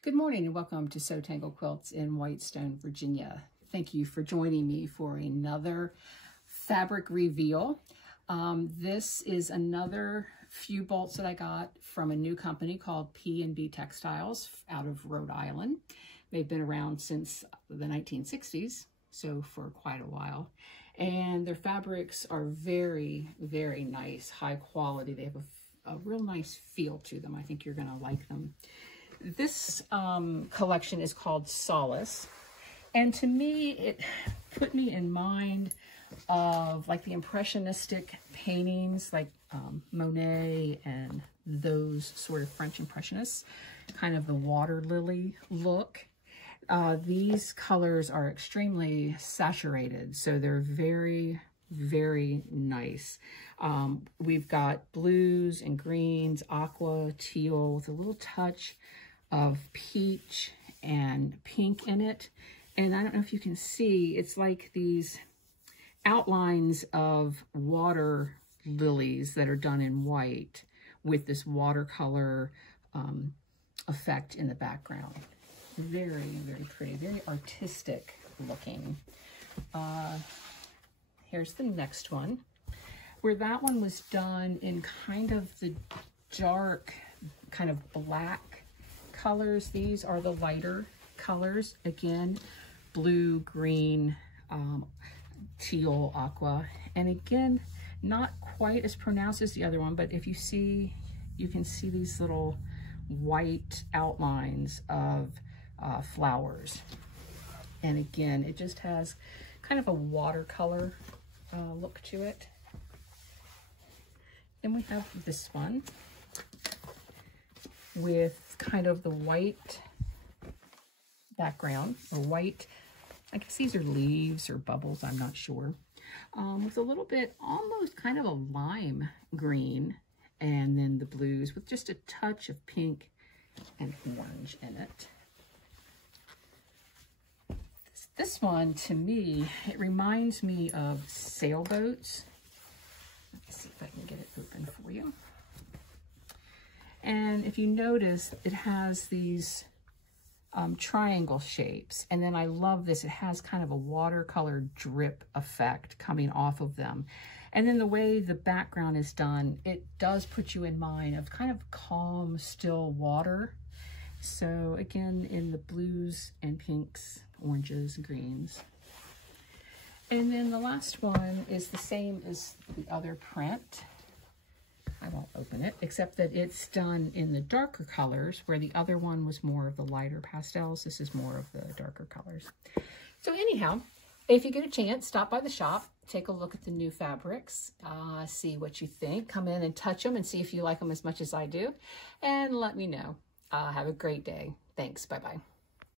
Good morning and welcome to Sew Tangle Quilts in Whitestone, Virginia. Thank you for joining me for another fabric reveal. This is another few bolts that I got from a new company called P&B Textiles out of Rhode Island. They've been around since the 1960s, so for quite a while. And their fabrics are very, very nice, high quality. They have a real nice feel to them. I think you're gonna like them. This collection is called Solace, and to me it put me in mind of like the impressionistic paintings like Monet and those sort of French impressionists, kind of the water lily look. These colors are extremely saturated, so they're very, very nice. We've got blues and greens, aqua, teal with a little touch of peach and pink in it. And I don't know if you can see, it's like these outlines of water lilies that are done in white with this watercolor effect in the background. Very, very pretty, very artistic looking. Here's the next one, where that one was done in kind of the dark, kind of black colors. These are the lighter colors. Again, blue, green, teal, aqua. And again, not quite as pronounced as the other one, but if you see, you can see these little white outlines of flowers. And again, it just has kind of a watercolor look to it. Then we have this one with kind of the white background, or white, I guess these are leaves or bubbles, I'm not sure, with a little bit, almost kind of a lime green, and then the blues with just a touch of pink and orange in it. This one, to me, it reminds me of sailboats. Let me see if I can get it open for you. And if you notice, it has these triangle shapes. And then I love this. It has kind of a watercolor drip effect coming off of them. And then the way the background is done, it does put you in mind of kind of calm, still water. So again, in the blues and pinks, oranges and greens. And then the last one is the same as the other print. I won't open it, except that it's done in the darker colors, where the other one was more of the lighter pastels. This is more of the darker colors. So anyhow, if you get a chance, stop by the shop, take a look at the new fabrics, see what you think. Come in and touch them and see if you like them as much as I do, and let me know. Have a great day. Thanks. Bye-bye.